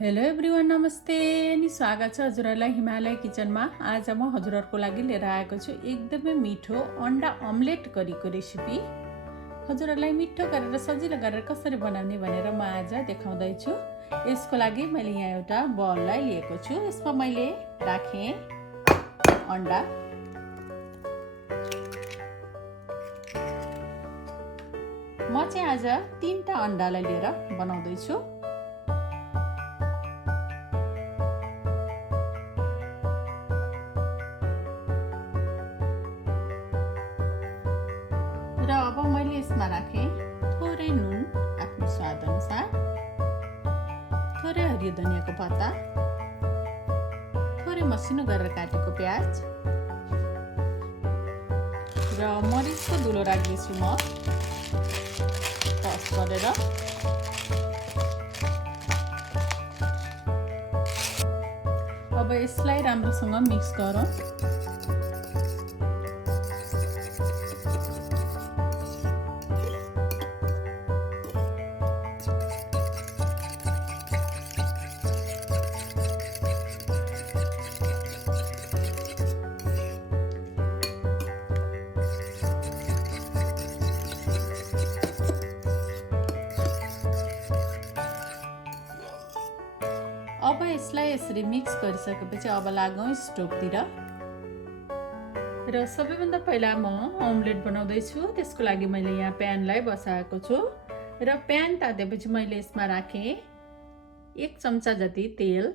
Hello everyone, नमस्ते अनि स्वागत छ हजुरहरूलाई हिमालय किचनमा। आज म हजुरहरूको लागि लिएर आएको छु एकदमै मिठो अन्डा अमलेट करीको रेसिपी। हजुरहरूलाई मिठो गरेर सजिलो गरेर कसरी बनाउने भनेर म आज देखाउँदैछु। यसको लागि मैले यहाँ एउटा बललाई लिएको छु। यसमा मैले राखेँ अन्डा। म चाहिँ आज 3टा अन्डालाई लिएर बनाउँदैछु। र अब मैले यसमा राखेँ थोरै नुन आफ्नो स्वाद अनुसार, थोरै हरियो धनियाँको पत्ता, थोरै मसिनो गरेर काटेको प्याज र मरिचको धुलो राख्दैछु म टस गरेर। अब यसलाई राम्रोसँग मिक्स गरौँ। अब यसलाई यसरी मिक्स गरिसकेपछि अब लागौँ स्टोभतिर। र सबैभन्दा पहिला म अमलेट बनाउँदैछु। त्यसको लागि मैले यहाँ प्यानलाई बसाएको छु र प्यान तातेपछि मैले यसमा राखेँ 1 चम्चा जति तेल।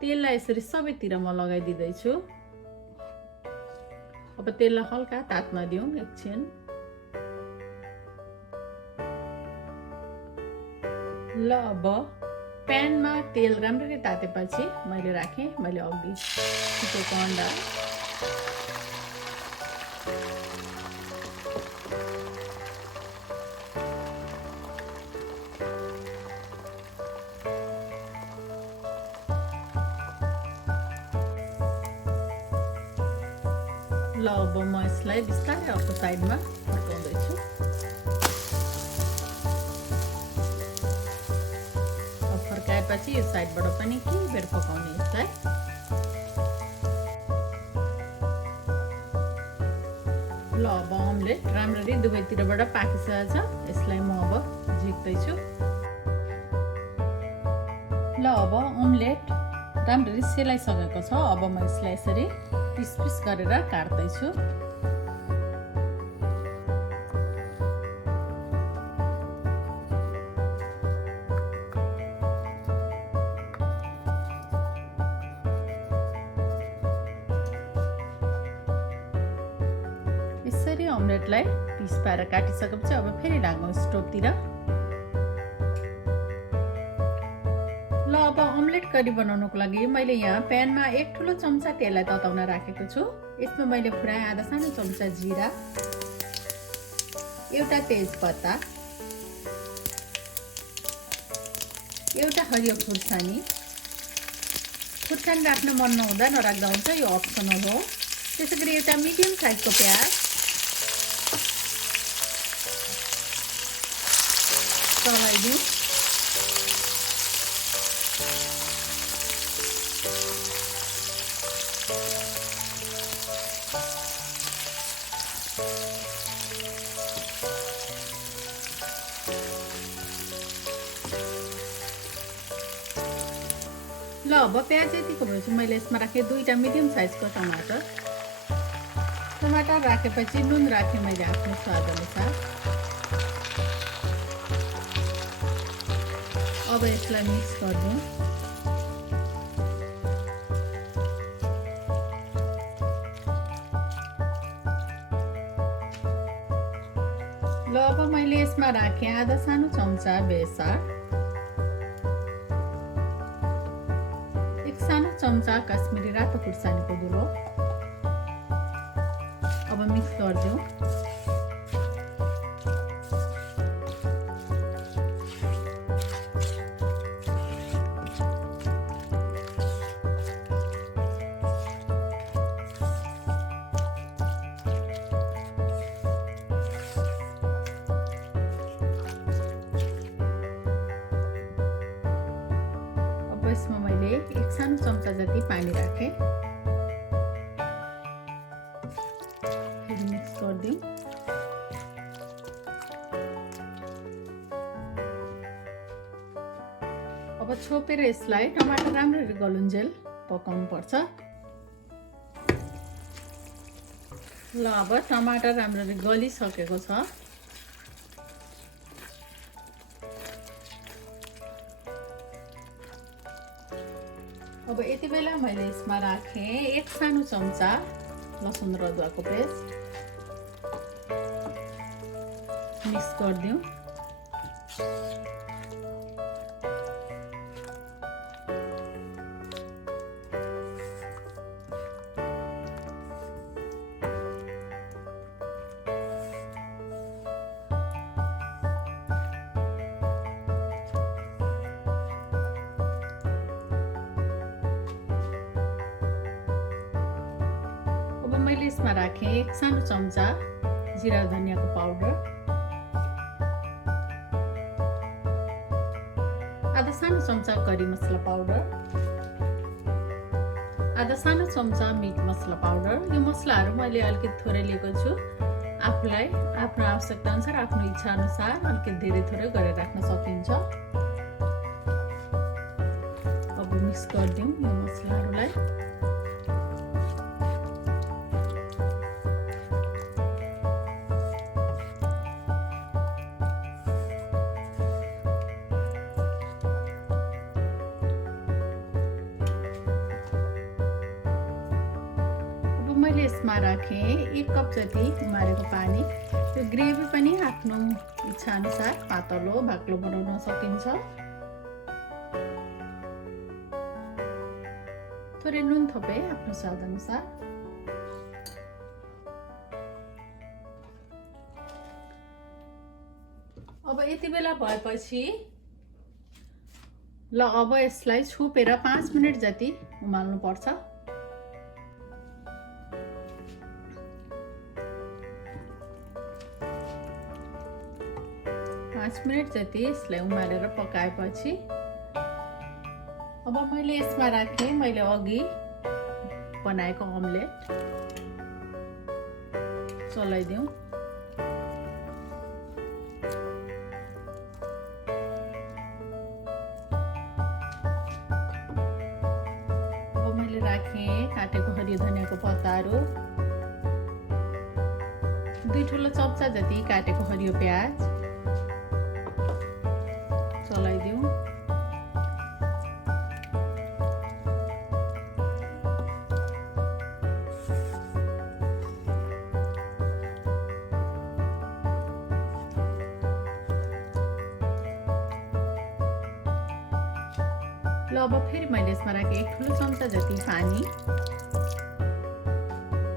तेललाई यसरी सबैतिर म लगाइदिँदैछु। अब तेललाई हल्का तात्न दिउँ एकछिन। ल अब प्यानमा तेल राम्ररी तातेपछि मैले राखेँ अघि छिटेको अन्डा। ल अब म यसलाई बिस्तारै अर्को साइडमा फर्काउँदैछु। पछि यो साइडबाट पनि केही बेर पकाउने यसलाई। ल अब अमलेट राम्ररी दुवैतिरबाट पाकिसकेको छ। यसलाई म अब झिक्दैछु। ल अब अमलेट राम्ररी सेलाइसकेको छ। अब म यसलाई यसरी पिस पिस गरेर काट्दैछु। यसरी अमलेटलाई पिस पारेर काटिसकेपछि अब फेरि लागौँ स्टोभतिर। ल अब अमलेट करी बनाउनको लागि मैले यहाँ प्यानमा 1 ठुलो चम्चा तेललाई तताउन राखेको छु। यसमा मैले फुराए आधा सानो चम्चा जिरा, एउटा तेजपत्ता, एउटा हरियो खुर्सानी। खुर्सानी राख्न मन नहुँदा नराख्दा हुन्छ, यो अप्सनल हो। त्यसैगरी एउटा मिडियम साइजको प्याज चलाइदिउँ। ल अब प्याज यतिको भएपछि मैले यसमा राखेँ 2टा मिडियम साइजको टमाटर। टमाटर राखेपछि नुन राखेँ मैले आफ्नो स्वाद अनुसार। अब यसलाई मिक्स गरिदिउँ। ल अब मैले यसमा राखेँ आधा सानो चम्चा बेसार, 1 सानो चम्चा काश्मिरी रातो खुर्सानीको धुलो। अब मिक्स गरिदिउँ। एक सानो चम्चा जति पानी राखेँ। फेरि मिक्स गरिदिउँ। अब छोपेर यसलाई टमाटर राम्ररी गलुन्जेल पकाउनु पर्छ। ल अब टमाटर राम्ररी गलिसकेको छ। अब यति बेला मैले यसमा राखेँ एक सानो चम्चा लसुन र अदुवाको पेस्ट। मिक्स गरिदिउँ। अब मैले यसमा राखेँ एक सानो चम्चा जिरा धनियाको पाउडर, आधा सानो चम्चा करी मसला पाउडर, आधा सानो चम्चा मिट मसला पाउडर। यो मसलाहरू मैले अलिकति थोरै लिएको छु। आफूलाई आफ्नो आवश्यकता अनुसार आफ्नो इच्छा अनुसार अलिकति धेरै थोरै गरेर राख्न सकिन्छ। अब मिक्स गरिदिउँ यो मसलाहरूलाई। मैले यसमा राखेँ 1 कप जति उमालेको पानी। यो ग्रेभी पनि आफ्नो इच्छा अनुसार पातलो बाक्लो बनाउन सकिन्छ। थोरै नुन थपे आफ्नो स्वाद अनुसार। अब यति बेला भएपछि ल अब यसलाई छोपेर 5 मिनेट जति उमाल्नु पर्छ। 5 मिनेट जति यसलाई उमालेर पकाएपछि अब मैले यसमा राखेँ मैले अघि बनाएको अमलेट। चलाइदिउँ। अब मैले राखेँ काटेको हरियो धनियाको पत्ताहरू, 2 ठुलो चम्चा जति काटेको हरियो प्याज। चलाइदिउँ। ल अब फेरि मैले यसमा राखेँ 1 ठुलो चम्चा जति पानी।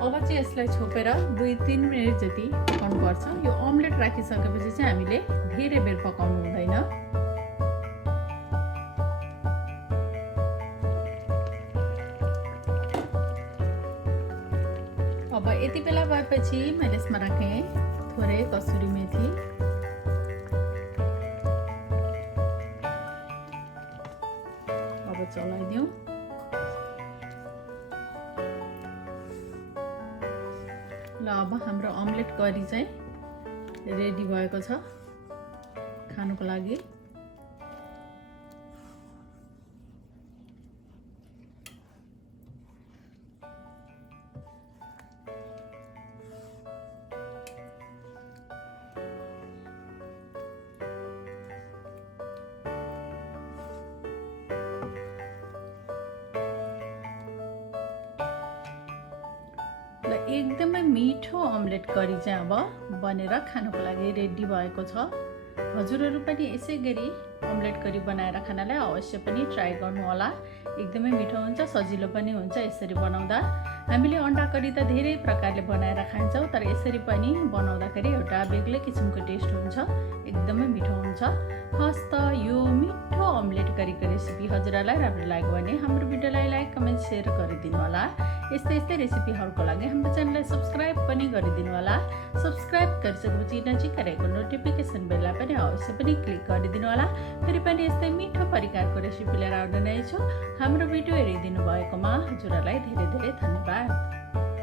अब चाहिँ यसलाई छोपेर 2-3 मिनेट जति पकाउनु पर्छ। यो अमलेट राखिसकेपछि चाहिँ हामीले धेरै बेर पकाउनु हुँदैन। अब यति बेला भएपछि मैले यसमा राखेँ थोरै कसुरी मेथी। अब चलाइदिउँ। ल अब हाम्रो अमलेट करी चाहिँ रेडी भएको छ खानुको लागि। एकदमै मिठो अमलेट करी चाहिँ अब बनेर खानुको लागि रेडी भएको छ। हजुरहरू पनि यसै गरी अमलेट करी बनाएर खानालाई अवश्य पनि ट्राई गर्नु होला। एकदमै मिठो हुन्छ, सजिलो पनि हुन्छ यसरी बनाउँदा। हामीले अन्डा करी त धेरै प्रकारले बनाएर खान्छौँ, तर यसरी पनि बनाउँदाखेरि एउटा बेग्लै किसिमको टेस्ट हुन्छ, एकदमै मिठो हुन्छ। हस् त यो मिठो अमलेट करीको रेसिपी हजुरहरूलाई राम्रो लाग्यो भने हाम्रो भिडियोलाई लाइक, कमेन्ट, सेयर गरिदिनु होला। यस्तै रेसिपीहरूको लागि हाम्रो च्यानललाई सब्स्क्राइब पनि गरिदिनु होला। सब्स्क्राइब गरिसकेपछि नजिकै रहेको नोटिफिकेसन बेललाई पनि अवश्य पनि क्लिक गरिदिनु होला। फेरि पनि यस्तै मिठो परिकारको रेसिपी लिएर आउँदैन छु। हाम्रो भिडियो हेरिदिनु भएकोमा हजुरहरूलाई धेरै धेरै धन्यवाद।